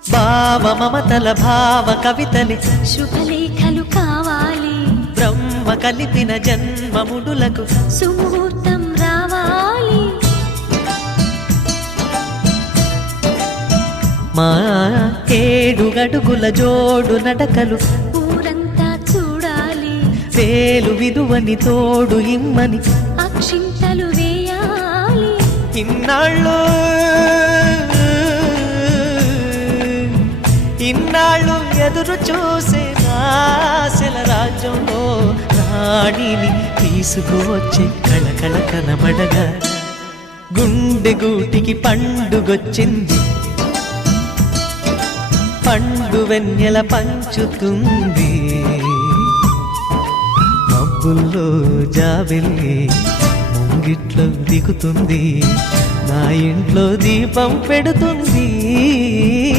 భావ మమతల భావ కవితలి శుభలేఖలు కావాలి, బ్రహ్మ కలిపిన జన్మముడులకు సుముహూర్తం రావాలి. మా 7 అడుగుల జోడు నడకలు ఊరంతా చూడాలి, వేలు విలువని తోడు ఇమ్మని అక్షింతలు వేయాలి. ఇన్నాళ్ళు ఎదురు చూసే ఆశల రాజ్యంలో రాణిని తీసుకువచ్చే కళకళ కనబడగా గుండె గూటికి పండుగొచ్చింది, పండు వెన్నెల పంచుతుంది. మబ్బుల్లో జాబిల్లి ముంగిట్లో దిగుతుంది, నా ఇంట్లో దీపం పెడుతుంది.